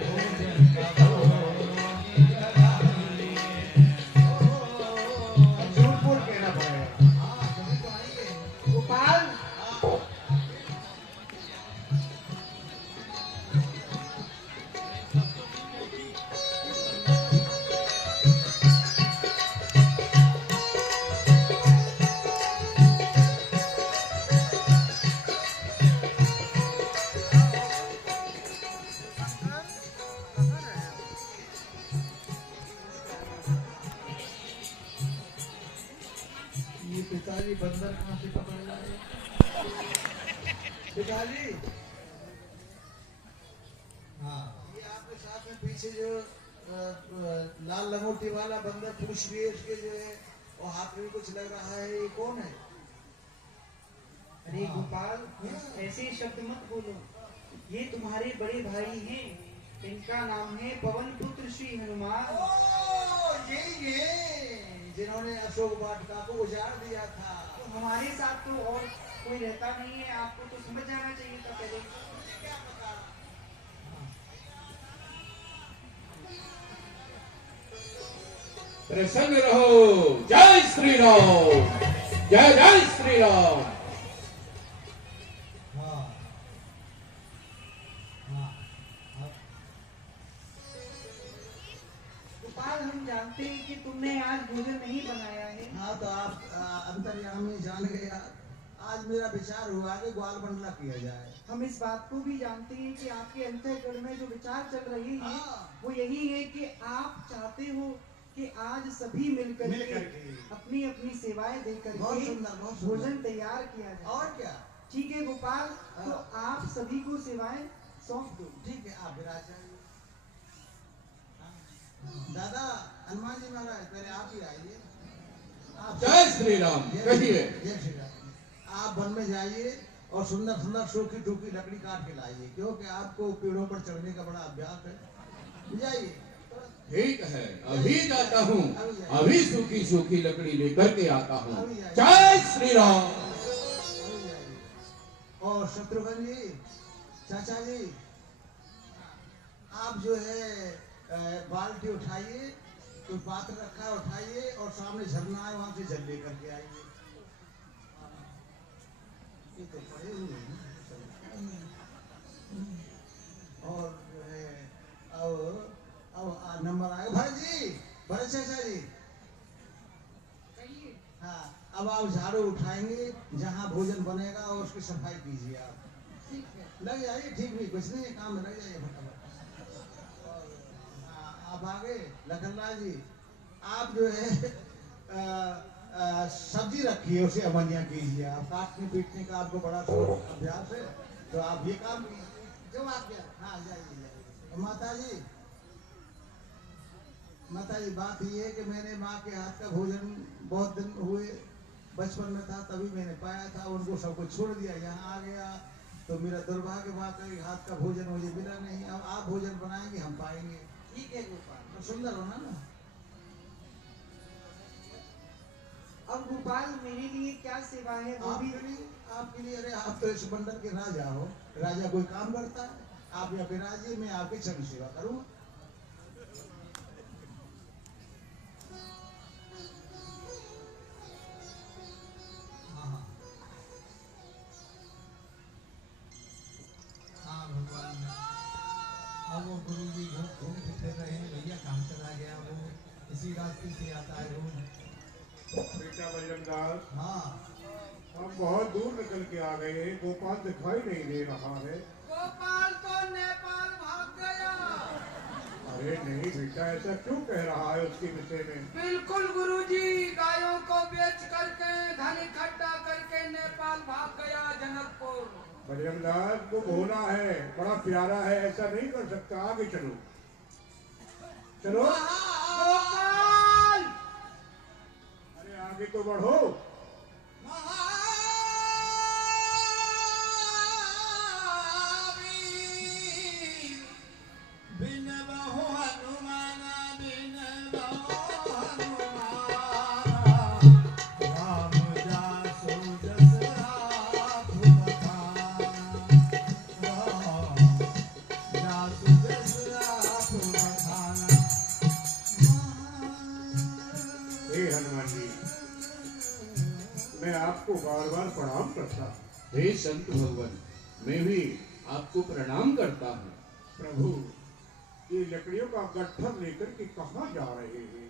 भोजन का भोजन लगाइए। झूठ बोल कहना पड़ेगा। हाँ, सभी तो आएंगे। गोपाल, ये पिताजी बंदर कहाँ से पकड़ लाए? पिताजी, हाँ, ये आपके साथ में पीछे जो लाल लंगोटी वाला बंदर पुरुष भी है, उसके जो है और हाथ में भी कुछ लग रहा है, ये कौन है? अरे गोपाल, ऐसे शब्द मत बोलो। ये तुम्हारे बड़े भाई हैं। इनका नाम है पवन पुत्र श्री हनुमान। ये जिन्होंने अशोक वाटिका को उजाड़ दिया था। तो हमारे साथ तो और कोई रहता नहीं है, आपको तो समझ जाना चाहिए था पहले। क्या पता? प्रसन्न रहो। जय श्री राम, जय जय श्री राम। हाँ, हाँ, हाँ। गोपाल, हम जानते हैं कि तुमने आज भोजन नहीं बनाया है। हाँ, तो आप अंतर्यामी जान गए। आज मेरा विचार हुआ कि ग्वाल मंडला किया जाए। हम इस बात को भी जानते हैं कि आपके अंतःकरण में जो विचार चल रहे हैं हाँ। वो यही है कि आप चाहते हो कि आज सभी मिलकर मिलकर के के अपनी अपनी सेवाएं देकर बहुत के सुंदर, बहुत सुंदर। भोजन तैयार किया जाए। और क्या? ठीक है गोपाल, तो आप सभी को सेवाएं सौंप दो। ठीक है, आप विराज जाइए। दादा हनुमान जी महाराज, पहले आप ही आइए। आप जय श्री राम। कहिए। जय श्री राम। आप वन में जाइए और सुंदर सुंदर सूखी टूखी लकड़ी काट के लाइए, क्योंकि आपको पेड़ों पर चढ़ने का बड़ा अभ्यास है। जाइए। ठीक है, अभी जाता हूँ। अभी सूखी सूखी लकड़ी लेकर के आता हूँ। जय श्री राम। और शत्रुघ्न जी, चाचा जी, आप जो है बाल्टी उठाइए, कोई पात्र रखा है उठाइए, और सामने झरना है वहां से जल लेकर के आइए। ये तो पड़े हुए हैं। और जो है अब नंबर आएगा। भरत जी, भरत चाचा जी, हाँ, अब आप झाड़ू उठाएंगे, जहाँ भोजन बनेगा और उसकी सफाई कीजिए। आप ठीक है, लग जाइए। ठीक भी कुछ नहीं है, काम में लग जाइए फटाफट। और आप आगे लखनलाल जी, आप जो है सब्जी रखिए, उसे अमनिया कीजिए। आप काटने पीटने का आपको बड़ा अभ्यास है, तो आप ये काम जो आप क्या। हाँ, जाइए। माता जी, बात ये है कि मैंने माँ के हाथ का भोजन बहुत दिन हुए, बचपन में था तभी मैंने पाया था, उनको सब कुछ छोड़ दिया, यहाँ आ गया तो मेरा दुर्भाग्य बात है, हाथ का भोजन मुझे मिला नहीं। अब आप भोजन बनाएंगे, हम पाएंगे। ठीक है गोपाल, तो सुंदर होना ना। अब गोपाल, मेरे लिए क्या सेवा है वो भी। आपके लिए, अरे आप तो इस मंडल के राजा हो। राजा कोई काम करता है? आप यहाँ विराजिए, मैं आपकी चरण सेवा करूँ। हाँ भगवान, अब वो गुरु जी घूम फिर रहे हैं, भैया काम चला गया, वो इसी रास्ते से आता है रोज। बेटा बजरंगदास, हाँ, हम बहुत दूर निकल के आ गए हैं, गोपाल दिखाई नहीं दे रहा है। गोपाल तो नेपाल भाग गया। अरे नहीं बेटा, ऐसा क्यों कह रहा है उसके विषय में? बिल्कुल गुरुजी, गायों को बेच करके धन इकट्ठा करके नेपाल भाग गया, जनकपुर। बजरंग दास वो भोला है, बड़ा प्यारा है, ऐसा नहीं कर सकता। आगे चलो चलो, गोपाल अरे आगे तो बढ़ो। बिन बहु हनुमान बिन बहु हनुमान राम जासु जस आपु बखाना राम जासु जस आपु बखाना। हे हनुमान जी, मैं आपको बार बार प्रणाम करता हूँ। हे संत भगवान, मैं भी आपको प्रणाम करता हूँ। प्रभु, ये लकड़ियों का गट्ठर लेकर के कहाँ जा रहे हैं?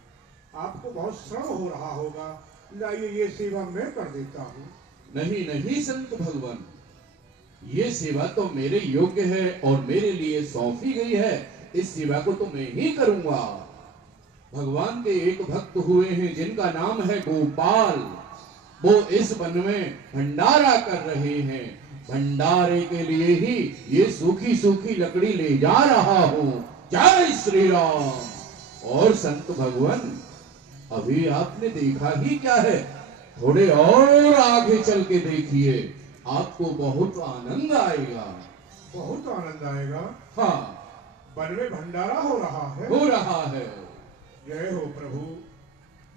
आपको बहुत श्रम हो रहा होगा। लाइए ये सेवा मैं कर देता हूँ। नहीं नहीं संत भगवान, ये सेवा तो मेरे योग्य है और मेरे लिए सौंपी गई है। इस सेवा को तो मैं ही करूंगा। भगवान के एक भक्त हुए हैं जिनका नाम है गोपाल। वो इस वन में भंडारा कर रहे हैं। भंडारे के लिए ही ये सूखी सूखी लकड़ी ले जा रहा हूँ। जय श्री राम। और संत भगवान, अभी आपने देखा ही क्या है, थोड़े और आगे चल के देखिए, आपको बहुत आनंद आएगा। बहुत आनंद आएगा। हाँ, वन में भंडारा हो रहा है। हो रहा है। जय हो प्रभु,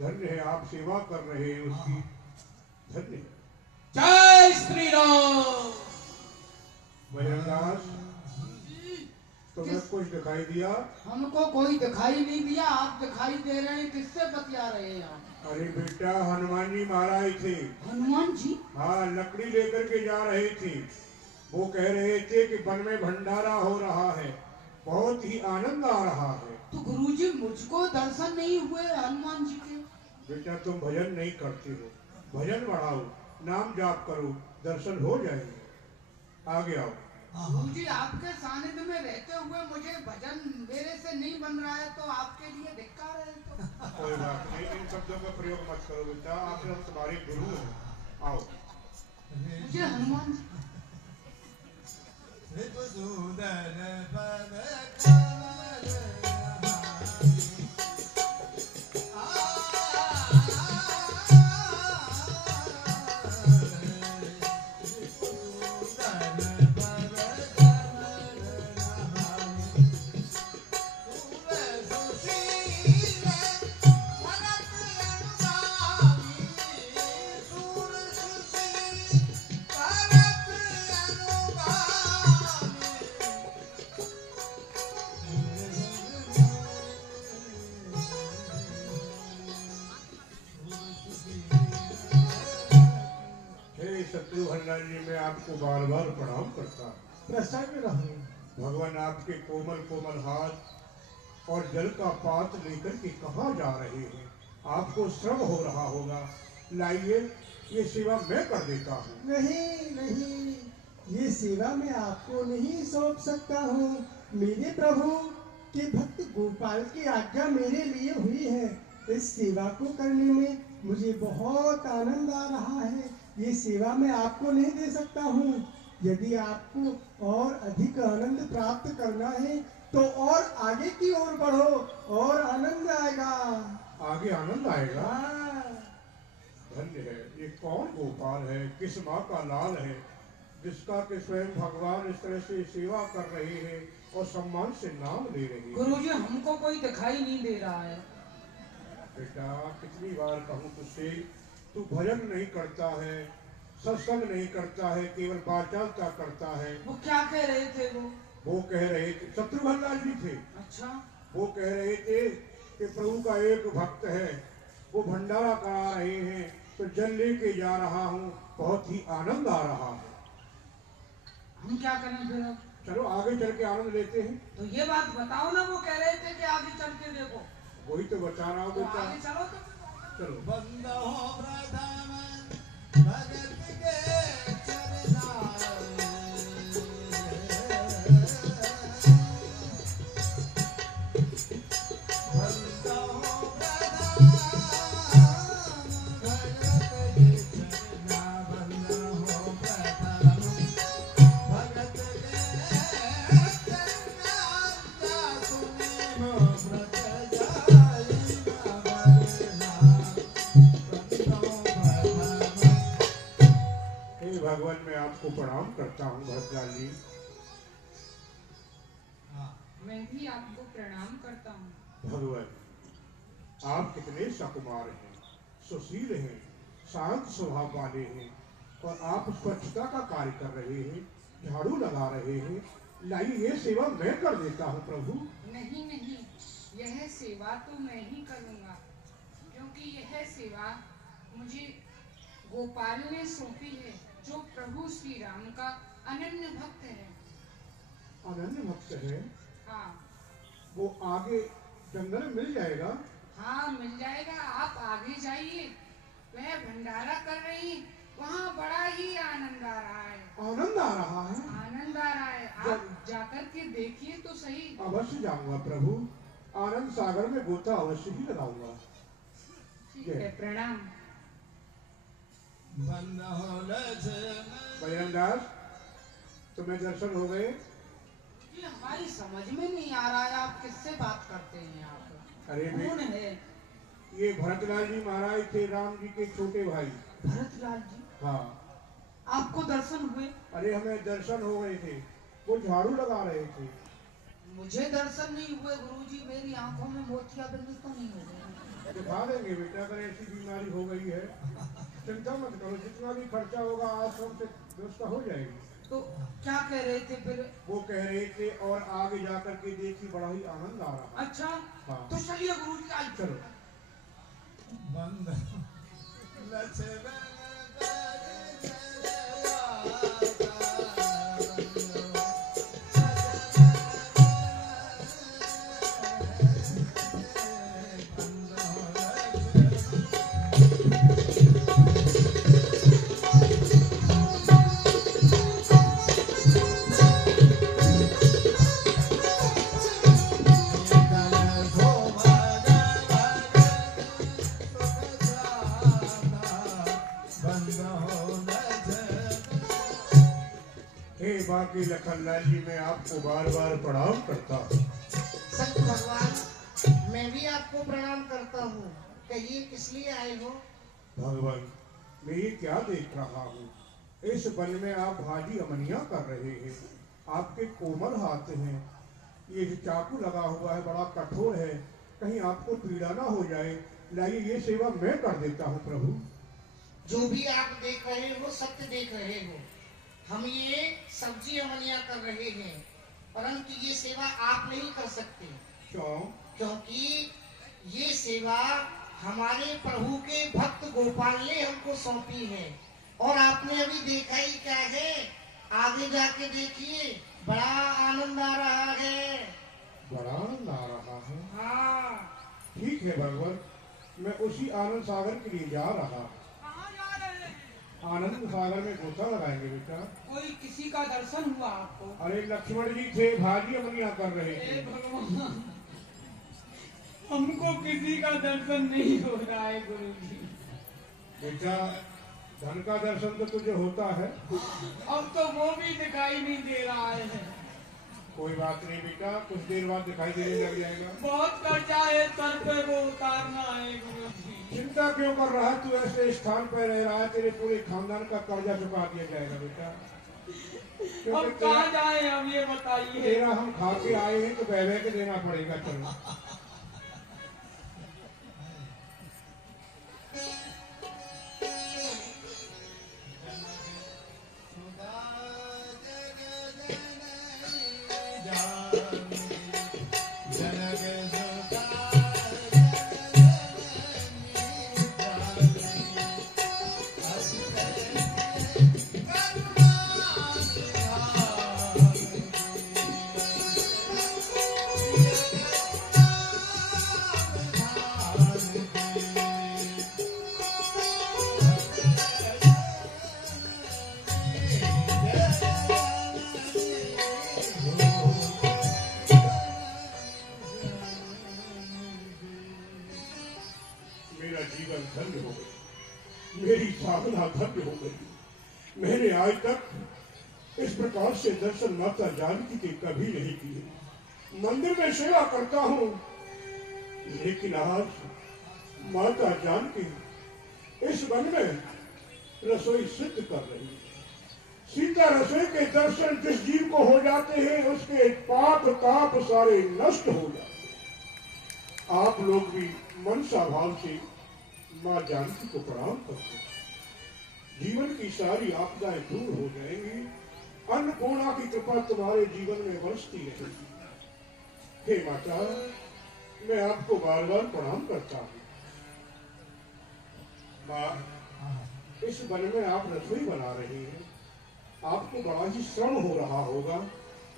धन्य है आप सेवा कर रहे हैं उसकी। धन्य है। जय श्री राम। बजरंग दास, तुम्हें कुछ दिखाई दिया? हमको कोई दिखाई नहीं दिया, आप दिखाई दे रहे हैं। किससे बतिया रहे हैं आप? अरे बेटा, हनुमान जी महाराज थे। हनुमान जी? हाँ, लकड़ी लेकर के जा रहे थे। वो कह रहे थे कि वन में भंडारा हो रहा है, बहुत ही आनंद आ रहा है। तो गुरुजी, मुझको दर्शन नहीं हुए हनुमान जी के। बेटा, तुम भजन नहीं करते हो। भजन बढ़ाओ, नाम जाप करो, दर्शन हो जाएंगे। आगे आओ। गुरुजी, आपके सानिध्य में रहते हुए मुझे भजन मेरे से नहीं बन रहा है, तो आपके लिए धिक्कार है। तो कोई बात नहीं, इन शब्दों का प्रयोग मत करो बेटा, आप लोग तुम्हारे गुरु हैं। आओ। मुझे हनुमान जी रिपुसूदन पद कमल शत्रुघ्न जी, मैं आपको बार बार प्रणाम करता हूँ। प्रसन्न रहो। भगवान आपके कोमल कोमल हाथ और जल का पात्र लेकर के कहाँ जा रहे हैं? आपको श्रम हो रहा होगा। लाइए, ये सेवा मैं कर देता हूँ। नहीं नहीं, ये सेवा मैं आपको नहीं सौंप सकता हूँ। मेरे प्रभु के भक्त गोपाल की आज्ञा मेरे लिए हुई है। इस सेवा को करने में मुझे बहुत आनंद आ रहा है। ये सेवा मैं आपको नहीं दे सकता हूँ। यदि आपको और अधिक आनंद प्राप्त करना है तो और आगे की ओर बढ़ो, और आनंद आएगा। आगे आनंद आएगा। हाँ। धन्य है। ये कौन गोपाल है, किस माँ का लाल है, जिसका कि स्वयं भगवान इस तरह से सेवा कर रहे हैं और सम्मान से नाम ले रहे हैं। गुरुजी, हमको कोई दिखाई नहीं दे रहा है। बेटा, कितनी बार कहूँ तुझसे, तू भजन नहीं करता है, सत्संग नहीं करता है, केवल वाचालता करता है। वो क्या कह रहे थे? वो कह रहे थे, शत्रुघ्न जी थे। अच्छा। वो कह रहे थे कि प्रभु का एक भक्त है, वो भंडारा करा रहे हैं, तो जल लेके जा रहा हूँ, बहुत ही आनंद आ रहा है। हम क्या करें फिर अब? चलो आगे चल के आनंद लेते हैं। तो ये बात बताओ ना, वो कह रहे थे कि आगे चल के देखो। वही तो बता रहा हूँ तो बेटा। आगे चलो तो। चलो। बंदो प्रथम भगत के चरना भी आपको प्रणाम करता हूँ। भगवान, आप कितने सकुमार हैं, सुशील हैं, शांत स्वभाव वाले हैं, और आप स्वच्छता का कार्य कर रहे हैं, झाड़ू लगा रहे हैं। लाइए ये सेवा मैं कर देता हूँ प्रभु। नहीं नहीं, यह सेवा तो मैं ही करूँगा, क्योंकि यह सेवा मुझे गोपाल ने सौंपी है, जो प्रभु श्री राम का अनन्य भक्त है। अनन्य भक्त है? हाँ वो आगे जंगल में मिल जाएगा? हाँ मिल जाएगा, आप आगे जाइए। वह भंडारा कर रही, वहाँ बड़ा ही आनंद आ रहा है। आनंद आ रहा है? आनंद आ रहा है, आप जाकर के देखिए तो सही। अवश्य जाऊंगा प्रभु, आनंद सागर में गोता अवश्य ही लगाऊंगा। ठीक है, प्रणाम। बजरंग दास, तुम्हें दर्शन हो गए? ये हमारी समझ में नहीं आ रहा है, आप किससे बात करते हैं? आप अरे कौन है? ये भरतलाल जी महाराज थे, राम जी के छोटे भाई। भरतलाल जी? हाँ। आपको दर्शन हुए? अरे हमें दर्शन हो गए थे, वो झाड़ू लगा रहे थे। मुझे दर्शन नहीं हुए गुरुजी, मेरी आंखों में मोतियाबिंद तो नहीं हो गए। दिखा देंगे बेटा, अगर ऐसी बीमारी हो गई है चिंता मत करो, जितना भी खर्चा होगा आश्रम से व्यवस्था हो जाएगी। तो क्या कह रहे थे फिर? वो कह रहे थे और आगे जाकर के देखी बड़ा ही आनंद आ रहा। अच्छा हाँ। तो चलिए गुरुजी, आज चलो। बाकी लखनलाल जी, मैं आपको बार बार प्रणाम करता हूँ। संत भगवान, मैं भी आपको प्रणाम करता हूँ। कहिए किस लिए आए हो? भगवान, मैं ये क्या देख रहा हूँ, इस वन में आप भाजी अमनिया कर रहे हैं, आपके कोमल हाथ हैं, ये जो चाकू लगा हुआ है बड़ा कठोर है, कहीं आपको पीड़ा ना हो जाए। लाइए ये सेवा मैं कर देता हूँ प्रभु। जो भी आप देख रहे हो सत्य देख रहे हो। हम ये सब्जी अमनिया कर रहे हैं, परंतु ये सेवा आप नहीं कर सकते। क्यों? क्योंकि ये सेवा हमारे प्रभु के भक्त गोपाल ने हमको सौंपी है, और आपने अभी देखा ही क्या है। आगे जाके देखिए, बड़ा आनंद आ रहा है। बड़ा आनंद आ रहा है? हाँ। ठीक है भगवान, मैं उसी आनंद सागर के लिए जा रहा। आनंद सागर में गोता लगाएंगे बेटा। कोई किसी का दर्शन हुआ आपको? अरे लक्ष्मण जी थे, भाजी अमनिया कर रहे थे। भगवान, हमको किसी का दर्शन नहीं हो रहा है गुरुजी। बेटा, धन का दर्शन तो तुझे होता है, अब तो वो भी दिखाई नहीं दे रहा है। कोई बात नहीं बेटा, कुछ देर बाद दिखाई देने लग जाएगा। बहुत कर्जा है सर पे, वो उतारना है गुरुजी। चिंता क्यों कर रहा है? तू ऐसे स्थान पर रह रहा है, तेरे पूरे खानदान का कर्जा चुका दिया जाएगा बेटा। अब कहाँ जाए हम, ये बताइए। तेरा हम खा के आए हैं तो बह के देना पड़ेगा। चलो। मेरा जीवन धन्य हो गया, मेरी साधना धन्य हो गई। मैंने आज तक इस प्रकार से दर्शन माता जानकी के कभी नहीं किए। मंदिर में सेवा करता हूँ, लेकिन आज माता जानकी इस वन में रसोई सिद्ध कर रही है। सीता रसोई के दर्शन जिस जीव को हो जाते हैं उसके पाप ताप सारे नष्ट हो जाते हैं। आप लोग भी मनसा भाव से मां जानकी को प्रणाम करते हैं। जीवन की सारी आपदाएं दूर हो जाएंगी। अन्नपूर्णा की कृपा तुम्हारे जीवन में बरसती रहेगी। हे माता, मैं आपको बार बार प्रणाम करता हूँ। माँ, इस वन में आप रसोई बना रही हैं, आपको बड़ा ही श्रम हो रहा होगा।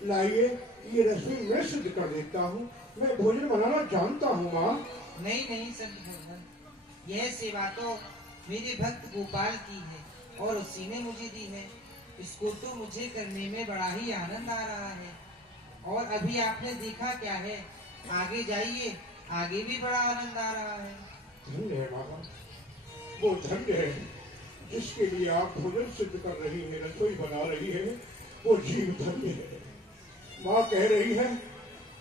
लाइए ये रसोई मैं सिद्ध कर देता हूँ। मैं भोजन बनाना जानता हूँ माँ। नहीं नहीं संत भगवान, यह सेवा तो मेरे भक्त गोपाल की है और उसी ने मुझे दी है। इसको तो मुझे करने में बड़ा ही आनंद आ रहा है। और अभी आपने देखा क्या है, आगे जाइए, आगे भी बड़ा आनंद आ रहा है। धन्य है माता, वो धन्य है जिसके लिए आप भोजन सिद्ध कर रही है, रसोई बना रही है, वो जीव धन्य है। माँ कह रही है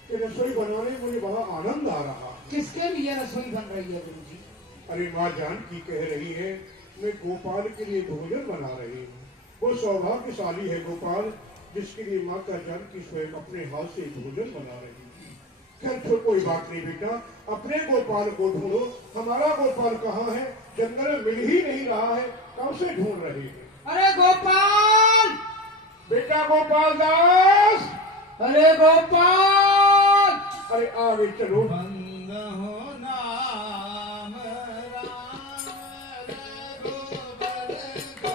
कि रसोई बनाने में मुझे बड़ा आनंद आ रहा है। किसके लिए रसोई बन रही है गुरु जी? अरे माँ जानकी कह रही है मैं गोपाल के लिए भोजन बना रही हूँ। वो सौभाग्यशाली है गोपाल जिसके लिए माता जानकी स्वयं अपने हाथ से भोजन बना रही है। खैर तो कोई बात नहीं बेटा, अपने गोपाल को ढूंढो। हमारा गोपाल कहाँ है? जंगल में मिल ही नहीं रहा है, कब से ढूंढ रहे हैं। अरे गोपाल! बेटा गोपाल दास! अरे गोपाल! अरे आगे चलो। बंद हो नाम राम रघुबर को,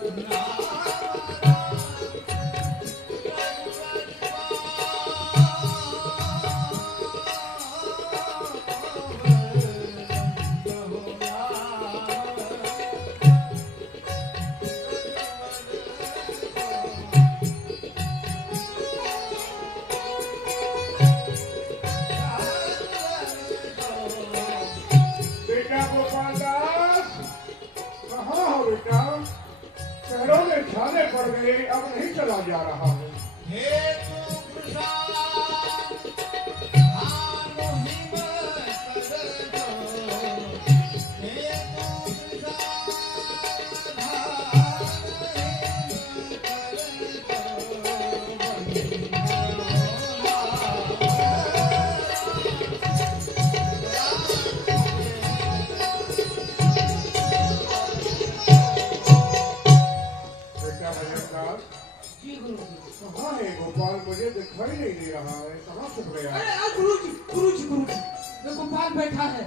बंद हो नाम बेटा गोपाल दास, कहाँ हो बेटा? पैरों में छाले पड़ गए, अब नहीं चला जा रहा है। हे तू प्रसाद भानु हिम कर दो, हे तू प्रसाद भानु हिम कर बेटा भजनदास, जी गुरु जी। कहाँ है गोपाल? मुझे दिखाई नहीं दे रहा है, कहाँ छुप गया? अरे गुरु जी, गुरु जी, गुरु जी, ये गोपाल बैठा है,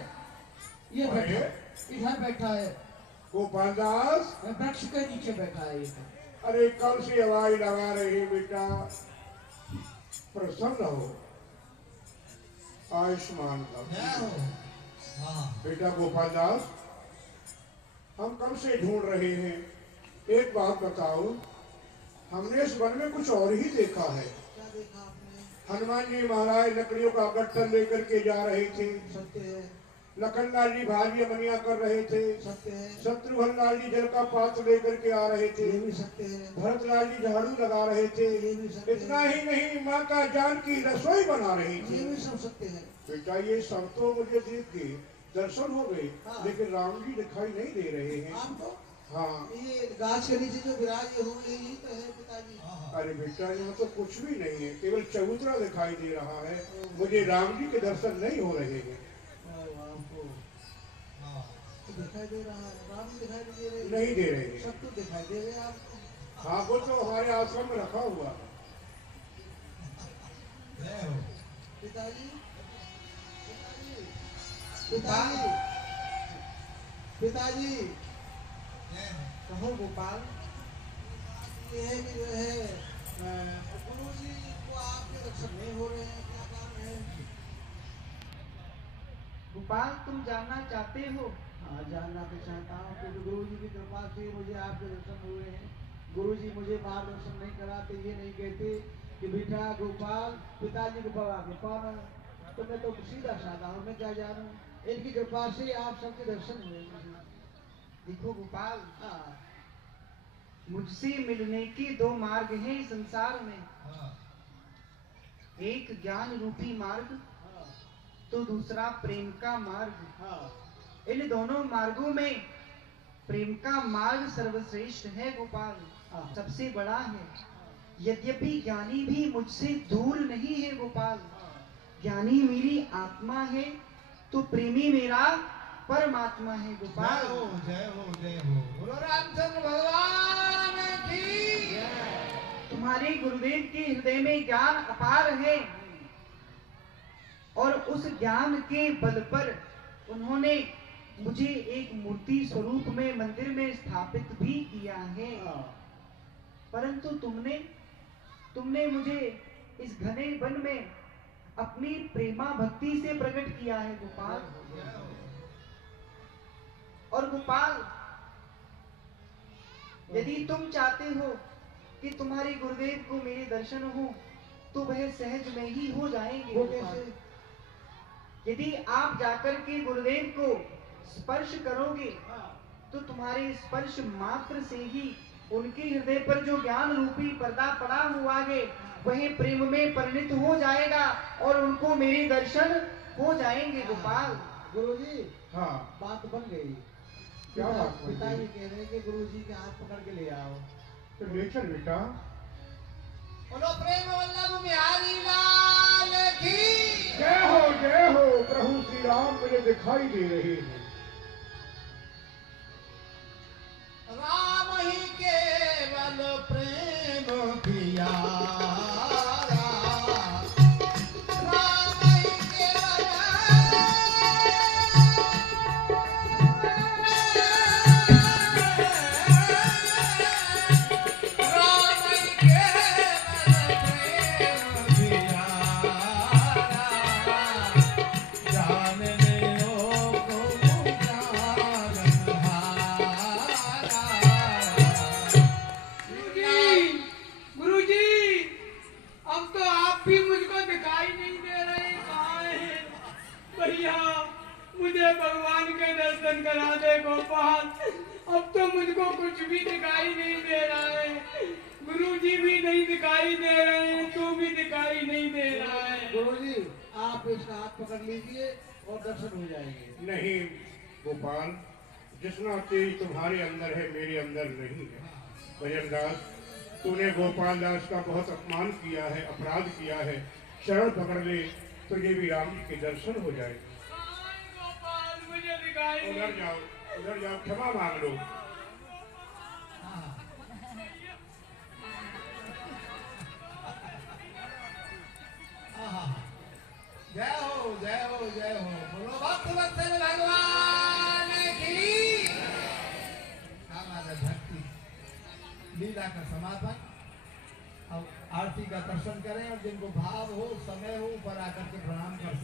ये बैठा अरे? है, इधर बैठा है, गोपाल दास, वृक्ष के नीचे बैठा है ये। अरे कब से आवाज लगा रही बेटा? प्रसन्न हो, आयुष्मान भव। बेटा गोपाल दास, हम कब से ढूंढ रहे हैं। एक बात बताओ, हमने इस वन में कुछ और ही देखा है। क्या देखा आपने? हनुमान जी महाराज लकड़ियों का गट्ठर लेकर के जा रहे थे। सत्य है, लखनलाल जी भाजी अमनिया कर रहे थे। सत्य है, शत्रुघ्न लाल जी जल का पात्र लेकर के आ रहे थे। ये भी सत्य है, भरत लाल जी झाड़ू लगा रहे थे। ये भी सत्य इतना है, ही नहीं, माता जानकी रसोई बना रही ये थी। भी सब सत्य है। बेटा ये सब तो मुझे देख के दर्शन हो गए, हाँ। लेकिन राम जी दिखाई नहीं दे रहे हैं। आपको हाँ, ये गाछ के नीचे जो विराज होंगे यही तो है पिताजी। अरे बेटा यहाँ तो कुछ भी नहीं है, केवल चबूतरा दिखाई दे रहा है। मुझे राम जी के दर्शन नहीं हो रहे हैं। आपको तो दिखाई दे रहा है, राम जी दिखाई नहीं दे रहे, नहीं दे रहे हैं। सब तो दिखाई दे रहे हैं आपको। हाँ, वो तो हमारे आश्रम में रखा हुआ है। पिताजी, पिताजी, पिताजी, कहो गोपाल। ये है कि जो है गुरु जी को आपके दर्शन नहीं हो रहे हैं, क्या काम है? गोपाल, तुम जानना चाहते हो? हाँ, जानना तो चाहता हूँ, क्योंकि गुरु जी की कृपा से मुझे आपके दर्शन हुए हैं। गुरु जी मुझे मार्गदर्शन नहीं कराते, ये नहीं कहते कि बेटा गोपाल पिताजी को बाबा के पाना, तो मैं तो सीधा साधा हूँ, मैं क्या जानूँ। इनकी कृपा से आप सबके दर्शन हुए मुझे। देखो गोपाल, हाँ, मुझसे मिलने के दो मार्ग हैं इस संसार में। एक ज्ञान रूपी मार्ग, हाँ, तो दूसरा प्रेम का मार्ग। हाँ, इन दोनों मार्गों में प्रेम का मार्ग सर्वश्रेष्ठ है गोपाल, सबसे बड़ा है। यद्यपि ज्ञानी भी मुझसे दूर नहीं है गोपाल, ज्ञानी मेरी आत्मा है तो प्रेमी मेरा परमात्मा है गोपाल। जय हो जय हो जय हो, बोलो रामचंद्र भगवान की। तुम्हारे गुरुदेव के हृदय में ज्ञान अपार है और उस ज्ञान के बल पर उन्होंने मुझे एक मूर्ति स्वरूप में मंदिर में स्थापित भी किया है। परंतु तुमने मुझे इस घने वन में अपनी प्रेमा भक्ति से प्रकट किया है गोपाल। और गोपाल, यदि तुम चाहते हो कि तुम्हारे गुरुदेव को मेरे दर्शन हो तो वह सहज में ही हो जाएंगे। वो कैसे? यदि आप जाकर के गुरुदेव को स्पर्श करोगे तो तुम्हारे स्पर्श मात्र से ही उनके हृदय पर जो ज्ञान रूपी पर्दा पड़ा हुआ है वह प्रेम में परिणित हो जाएगा और उनको मेरे दर्शन हो जाएंगे गोपाल। गुरुजी, हाँ, बात बन गई। क्या बात बन गई? पिताजी कह रहे हैं कि गुरुजी के हाथ पकड़ के ले आओ। तो ले चल बेटा। बोलो प्रेम वल्लभ बिहारी लाल की। जय हो प्रभु श्री राम मुझे दिखाई दे रहे हैं। राम ही केवल प्रेम किया, राम ही केवल, राम ही केवल प्रेम किया, जानने ओ को गुरुजी, अब तो आप भी मुझको दिखाई नहीं दे रहे, कहाँ हैं? भैया मुझे भगवान के दर्शन करा दे गोपाल, अब तो मुझको कुछ भी दिखाई नहीं दे रहा है। गुरुजी भी नहीं दिखाई दे रहे हैं, तू भी दिखाई नहीं दे रहा है। गुरुजी, आप इसका हाथ पकड़ लीजिए और दर्शन हो जाएंगे। नहीं गोपाल, जितना तेज तुम्हारे अंदर है मेरे अंदर नहीं है। भजनदास, तूने गोपाल दास का बहुत अपमान किया है, अपराध किया है। शरण पकड़ ले तो ये भी राम जी के दर्शन हो जाए। गोपाल मुझे दिखाई उधर जाओ, क्षमा मांग लो। जय हो जय हो जय हो, बोलो भक्त वत्सल भगवान की। हमारा भक्ति लीला का समापन। अब आरती का दर्शन करें और जिनको भाव हो, समय हो, ऊपर आकर के प्रणाम कर